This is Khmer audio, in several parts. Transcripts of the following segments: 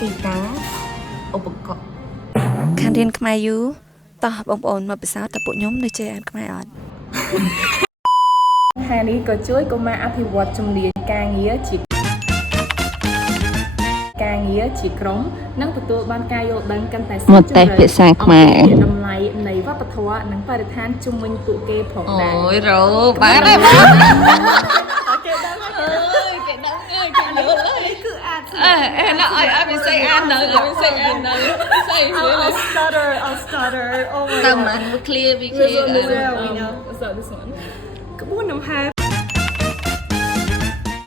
ទីតាំងឧបករណ៍ខានរៀនខ្មែរយូរតោះបងប្អូនមកពិសោធន៍តើពួកខ្ញុំនៅចេះអានខ្មែរអត់ហានេះក៏ជួយកុមារអភិវឌ្ឍជំនាញការងារជាក្រុមនិងទទួលបានការយល់ដឹងកាន់តែស៊ីជម្រៅមកតេស្តភាសាខ្មែរតម្លៃនៃវប្បធម៌និងបរិស្ថានជុំវិញពួកគេផងដែរអូយរោបានហើយបងគេដឹងហើយគេដឹងហើយគេយល់ហើយគឺអាចអេណាឲ្យពិសេសអាននៅពិសេសអាននៅស្អី I'll stutter oh my god តាមមក clear we clear we know so this one ក្បួនដង្ហែ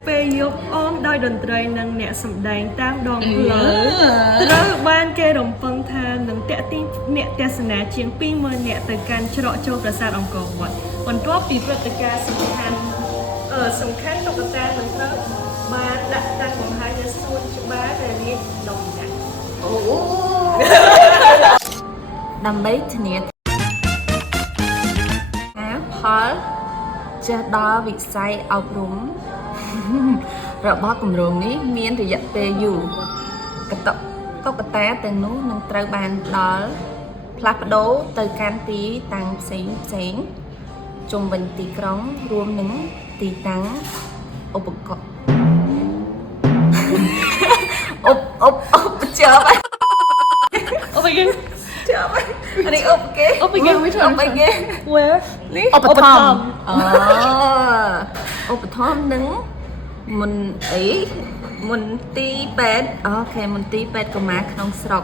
ពេលយប់អមដោយតន្ត្រីនិងអ្នកសម្ដែងតាមដងផ្លូវត្រូវបានគេរំពឹងថានឹងតាក់ទាញអ្នកទស្សនាជាង 20,000 នាក់ទៅកាន់ច្រកចូលប្រាសាទអង្គរវត្តបន្ទាប់ពីព្រឹត្តិការណ៍សំខាន់តុក្កតានឹងត្រូវបានដាក់តាំងបង្ហាញនៅសួនច្បារដែលមានដងដាក់អូដើម្បីធានាផលចេះដល់វិស័យអប់រំរបស់គម្រោងនេះមានរយៈពេលយូរតុក្កតាទាំងនោះនឹងត្រូវបានដល់ផ្លាស់ប្ដូរទៅកាន់ទីតាំងផ្សេងជុំវិញទីក្រុងរួមនឹងទីតាំងឧបករណ៍ជាប់អានេះឧបគេ where នេះឧបត្ថម្ភឧបត្ថម្ភនឹងមន្ទីរពេទ្យអូខេមន្ទីរពេទ្យកុមារក្នុងស្រុក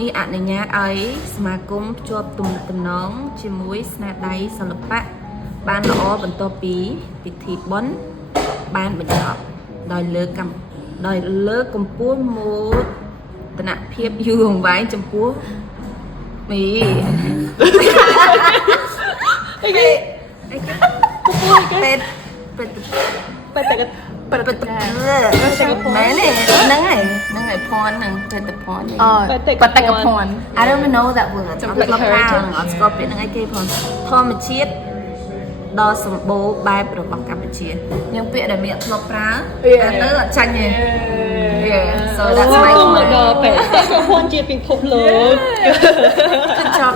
នេះអនុញ្ញាតឲ្យសមាគមភ្ជាប់ទំនាក់ទំនងជាមួយស្នាដៃសិល្បៈបានល្អបន្ទាប់ពីពិធីបុណ្យបានបញ្ចប់ដោយលើកកម្ពស់មោទនភាពយូរអង្វែងចំពោះមីពេទ្យមែនទេហ្នឹងហើយភ័ណ្ឌហ្នឹងពេទ្យភ័ណ្ឌបេតិកភណ្ឌ I don't even know that word អត់ស្គាល់ពាក្យហ្នឹងអីគេផងធម្មជាតិដ៏សម្បូរបែបរបស់កម្ពុជាយើងពាក្យដែលមានធ្លាប់ប្រើអាទៅអត់ចាញ់ទេ so that's my point ដល់បេតិកភណ្ឌជាពិភពលោក Good job